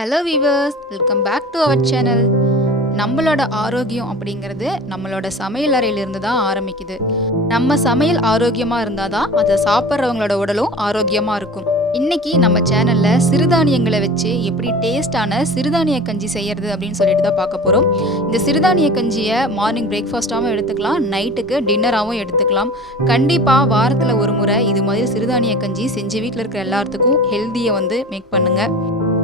Hello viewers welcome back to our channel நம்மளோட ஆரோக்கியம் அப்படிங்கிறது நம்மளோட சமையல் அறையிலிருந்து தான் ஆரம்பிக்குது. நம்ம சமையல் ஆரோக்கியமாக இருந்தால் தான் அதை சாப்பிட்றவங்களோட உடலும் ஆரோக்கியமாக இருக்கும். இன்னைக்கு நம்ம சேனலில் சிறுதானியங்களை வச்சு எப்படி டேஸ்டான சிறுதானிய கஞ்சி செய்யறது அப்படின்னு சொல்லிட்டு தான் பார்க்க போகிறோம் இந்த சிறுதானிய கஞ்சியை மார்னிங் பிரேக்ஃபாஸ்ட்டாகவும் எடுத்துக்கலாம் நைட்டுக்கு டின்னராகவும் எடுத்துக்கலாம். கண்டிப்பாக வாரத்தில் ஒரு முறை இது மாதிரி சிறுதானிய கஞ்சி செஞ்சு வீட்டில் இருக்கிற எல்லாத்துக்கும் ஹெல்த்தியை வந்து மேக் பண்ணுங்கள்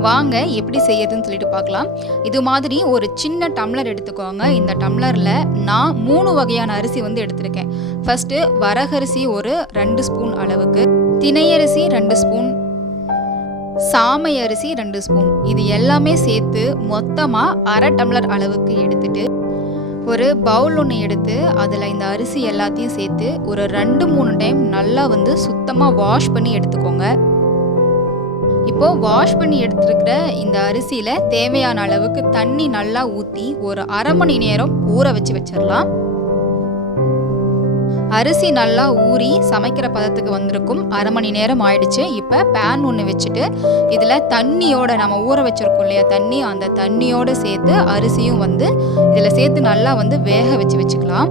வாங்க எப்படி செய்யறதுன்னு சொல்லிட்டு பார்க்கலாம். இது மாதிரி ஒரு சின்ன டம்ளர் எடுத்துக்கோங்க. இந்த டம்ளரில் நான் மூணு வகையான அரிசி வந்து எடுத்திருக்கேன். ஃபஸ்ட்டு வரகரிசி ஒரு ரெண்டு ஸ்பூன் அளவுக்கு திணையரிசி ரெண்டு ஸ்பூன் சாமை அரிசி ரெண்டு ஸ்பூன். இது எல்லாமே சேர்த்து மொத்தமாக அரை டம்ளர் அளவுக்கு எடுத்துட்டு ஒரு பவுல் ஒன்று எடுத்து அதில் இந்த அரிசி எல்லாத்தையும் சேர்த்து ஒரு ரெண்டு மூணு டைம் நல்லா வந்து சுத்தமாக வாஷ் பண்ணி எடுத்துக்கோங்க. இப்போது வாஷ் பண்ணி எடுத்துருக்கிற இந்த அரிசியில் தேவையான அளவுக்கு தண்ணி நல்லா ஊற்றி ஒரு அரை மணி நேரம் ஊற வச்சு வச்சிடலாம். அரிசி நல்லா ஊறி சமைக்கிற பதத்துக்கு வந்திருக்கும். அரை மணி நேரம் ஆயிடுச்சு. இப்போ பேன் ஒன்று வச்சுட்டு இதில் தண்ணியோட நம்ம ஊற வச்சுருக்கோம் இல்லையா தண்ணி? அந்த தண்ணியோடு சேர்த்து அரிசியும் வந்து இதில் சேர்த்து நல்லா வந்து வேக வச்சு வச்சுக்கலாம்.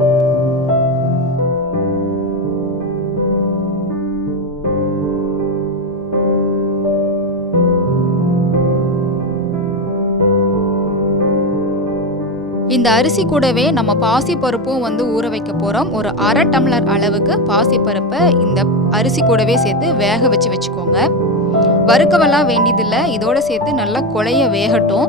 இந்த அரிசி கூடவே நம்ம பாசி பருப்பும் வந்து ஊற வைக்க போகிறோம் ஒரு அரை டம்ளர் அளவுக்கு பாசி பருப்பை இந்த அரிசி கூடவே சேர்த்து வேக வச்சு வச்சுக்கோங்க. வறுக்கவெல்லாம் வேண்டியதில்லை. இதோட சேர்த்து நல்லா குழைய வேகட்டும்.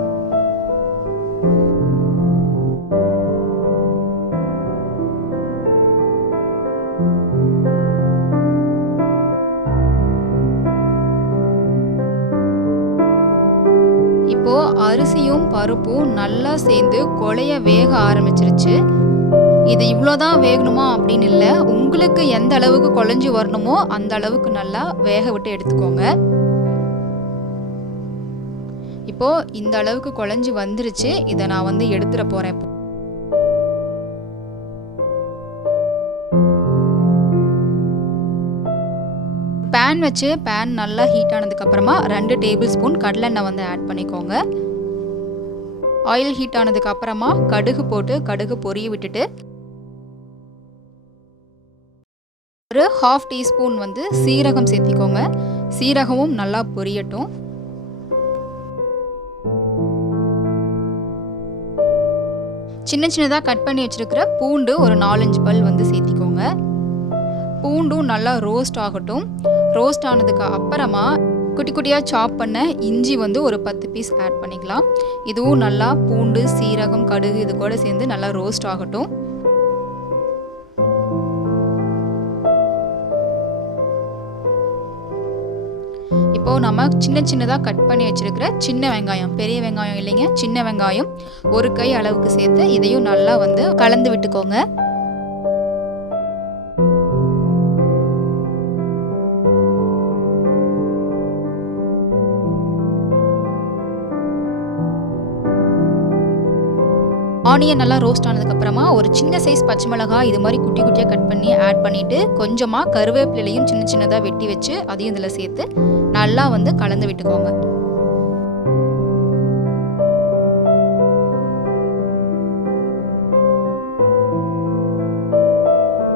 அரிசியும் பருப்பும் நல்லா சேர்ந்து கொலைய வேக ஆரம்பிச்சிருச்சு. இது இவ்வளோதான் வேகணுமா அப்படின்னு இல்லை. உங்களுக்கு எந்த அளவுக்கு குழஞ்சி வரணுமோ அந்த அளவுக்கு நல்லா வேக விட்டு எடுத்துக்கோங்க. இப்போ இந்த அளவுக்கு குழஞ்சி வந்துருச்சு. இதை நான் வந்து எடுத்துட போறேன் பேன் வச்சு பேன் நல்லா ஹீட் ஆனதுக்கப்புறமா ரெண்டு டேபிள் ஸ்பூன் கடலெண்ணெய் வந்து ஆட் பண்ணிக்கோங்க. ஆயில் ஹீட் ஆனதுக்கு அப்புறமா கடுகு போட்டு கடுகு பொரிய விட்டுட்டு ஒரு ஹாஃப் டீஸ்பூன் வந்து சீரகம் சேர்த்திக்கோங்க. சீரகமும் நல்லா பொரியட்டும். சின்ன சின்னதாக கட் பண்ணி வச்சிருக்கிற பூண்டு ஒரு நாலஞ்சு பல் வந்து சேர்த்திக்கோங்க. பூண்டும் நல்லா ரோஸ்ட் ஆகட்டும். ரோஸ்ட் ஆனதுக்கு அப்புறமா குட்டி குட்டியாக சாப் பண்ண இஞ்சி வந்து ஒரு பத்து பீஸ் ஆட் பண்ணிக்கலாம். இதுவும் நல்லா பூண்டு சீரகம் கடுகு இது கூட சேர்ந்து நல்லா ரோஸ்ட் ஆகட்டும். இப்போ நம்ம சின்ன சின்னதாக கட் பண்ணி வச்சிருக்கிற சின்ன வெங்காயம் பெரிய வெங்காயம் இல்லைங்க சின்ன வெங்காயம் ஒரு கை அளவுக்கு சேர்த்து இதையும் நல்லா வந்து கலந்து விட்டுக்கோங்க. ஆனியன் நல்லா ரோஸ்ட் ஆனதுக்கப்புறமா ஒரு சின்ன சைஸ் பச்சை மிளகாய் இது மாதிரி குட்டி குட்டியாக கட் பண்ணி ஆட் பண்ணிவிட்டு கொஞ்சமாக கருவேப்பிலையும் சின்ன சின்னதாக வெட்டி வச்சு அதையும் இதில் சேர்த்து நல்லா வந்து கலந்து விட்டுக்கோங்க.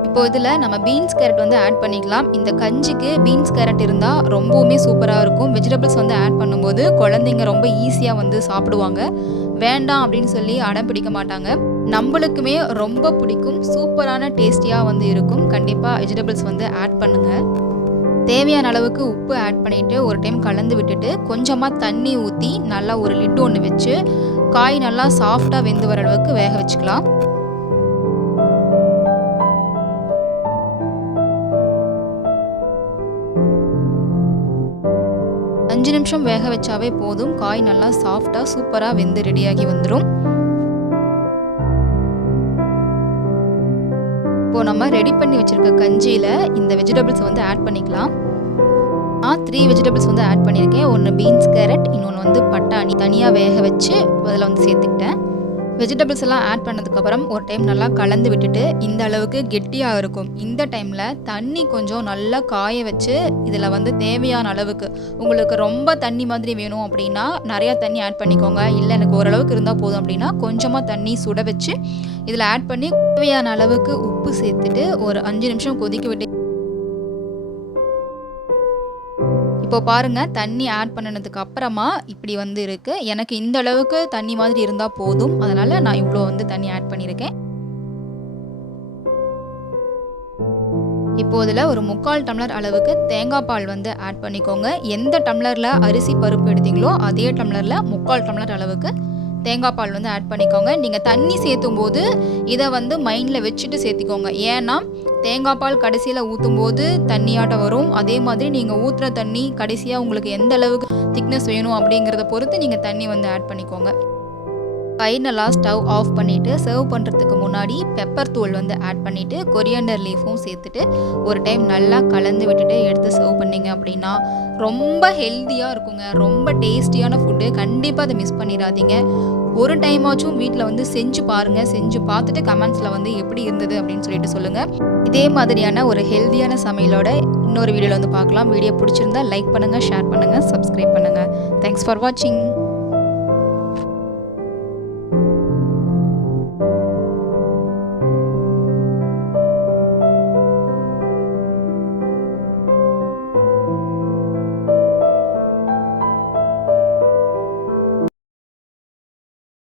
இப்போ இதில் நம்ம பீன்ஸ் கேரட் வந்து ஆட் பண்ணிக்கலாம். இந்த கஞ்சிக்கு பீன்ஸ் கேரட் இருந்தால் ரொம்பவுமே சூப்பராக இருக்கும். வெஜிடபிள்ஸ் வந்து ஆட் பண்ணும்போது குழந்தைங்க ரொம்ப ஈஸியாக வந்து சாப்பிடுவாங்க. வேண்டாம் அப்படின்னு சொல்லி அடம் பிடிக்க மாட்டாங்க. நம்மளுக்குமே ரொம்ப பிடிக்கும். சூப்பரான டேஸ்டியாக வந்து இருக்கும். கண்டிப்பாக வெஜிடபிள்ஸ் வந்து ஆட் பண்ணுங்கள் தேவையான அளவுக்கு உப்பு ஆட் பண்ணிவிட்டு ஒரு டைம் கலந்து விட்டுட்டு கொஞ்சமாக தண்ணி ஊற்றி நல்லா ஒரு லிட் ஒன்று வச்சு காய் நல்லா சாஃப்டாக வெந்து வர அளவுக்கு வேக வச்சுக்கலாம். அஞ்சு நிமிஷம் வேக வச்சாவே போதும். காய் நல்லா சாஃப்டாக சூப்பராக வெந்து ரெடியாகி வந்துடும் இப்போ நம்ம ரெடி பண்ணி வச்சுருக்க கஞ்சியில் இந்த வெஜிடபிள்ஸ் வந்து ஆட் பண்ணிக்கலாம். நான் த்ரீ வெஜிடபிள்ஸ் வந்து ஆட் பண்ணியிருக்கேன். ஒன்று பீன்ஸ் கேரட் இன்னொன்று வந்து பட்டாணி. தனியாக வேக வச்சு அதில் வந்து சேர்த்துக்கிட்டேன். வெஜிடபிள்ஸ் எல்லாம் ஆட் பண்ணதுக்கப்புறம் ஒரு டைம் நல்லா கலந்து விட்டுட்டு இந்த அளவுக்கு கெட்டியாக இருக்கும். இந்த டைமில் தண்ணி கொஞ்சம் நல்லா காய வச்சு இதில் வந்து தேவையான அளவுக்கு உங்களுக்கு ரொம்ப தண்ணி மாதிரி வேணும் அப்படின்னா நிறையா தண்ணி ஆட் பண்ணிக்கோங்க. இல்லை எனக்கு ஓரளவுக்கு இருந்தால் போதும் அப்படின்னா கொஞ்சமாக தண்ணி சுட வச்சு இதில் ஆட் பண்ணி தேவையான அளவுக்கு உப்பு சேர்த்துட்டு ஒரு அஞ்சு நிமிஷம் கொதிக்க விட்டு இப்போ பாருங்க தண்ணி ஆட் பண்ணினதுக்கு அப்புறமா இப்படி வந்து இருக்கு. எனக்கு இந்த அளவுக்கு தண்ணி மாதிரி இருந்தால் போதும். அதனால நான் இவ்வளோ வந்து தண்ணி ஆட் பண்ணியிருக்கேன் இப்போ இதில் ஒரு முக்கால் டம்ளர் அளவுக்கு தேங்காய் பால் வந்து ஆட் பண்ணிக்கோங்க. எந்த டம்ளரில் அரிசி பருப்பு எடுத்தீங்களோ அதே டம்ளரில் முக்கால் டம்ளர் அளவுக்கு தேங்காய் பால் வந்து ஆட் பண்ணிக்கோங்க. நீங்கள் தண்ணி சேர்த்தும் போது இதை வந்து மைண்டில் வச்சுட்டு சேர்த்திக்கோங்க. ஏன்னா தேங்காய் பால் கடைசியில் ஊற்றும் போது தண்ணியாட்டம் வரும். அதே மாதிரி நீங்கள் ஊற்றுற தண்ணி கடைசியாக உங்களுக்கு எந்த அளவுக்கு திக்னஸ் வேணும் அப்படிங்கிறத பொறுத்து நீங்கள் தண்ணி வந்து ஆட் பண்ணிக்கோங்க. ஃபைனலாக ஸ்டவ் ஆஃப் பண்ணிவிட்டு சர்வ் பண்ணுறதுக்கு முன்னாடி பெப்பர் தூள் வந்து ஆட் பண்ணிவிட்டு கொரியண்டர் லீஃபும் சேர்த்துட்டு ஒரு டைம் நல்லா கலந்து விட்டுட்டு எடுத்து சர்வ் அப்படின்னா ரொம்ப ஹெல்த்தியாக இருக்குங்க. ரொம்ப டேஸ்டியான ஃபுட்டு கண்டிப்பாக அதை மிஸ் பண்ணிடாதீங்க. ஒரு டைமாச்சும் வீட்டில் வந்து செஞ்சு பாருங்கள் செஞ்சு பார்த்துட்டு கமெண்ட்ஸில் வந்து எப்படி இருந்தது அப்படின்னு சொல்லிட்டு சொல்லுங்கள் இதே மாதிரியான ஒரு ஹெல்த்தியான சமையலோட இன்னொரு வீடியோவில் வந்து பார்க்கலாம். வீடியோ பிடிச்சிருந்தா லைக் பண்ணுங்கள் ஷேர் பண்ணுங்கள் சப்ஸ்கிரைப் பண்ணுங்கள் தேங்க்ஸ் ஃபார் வாட்சிங்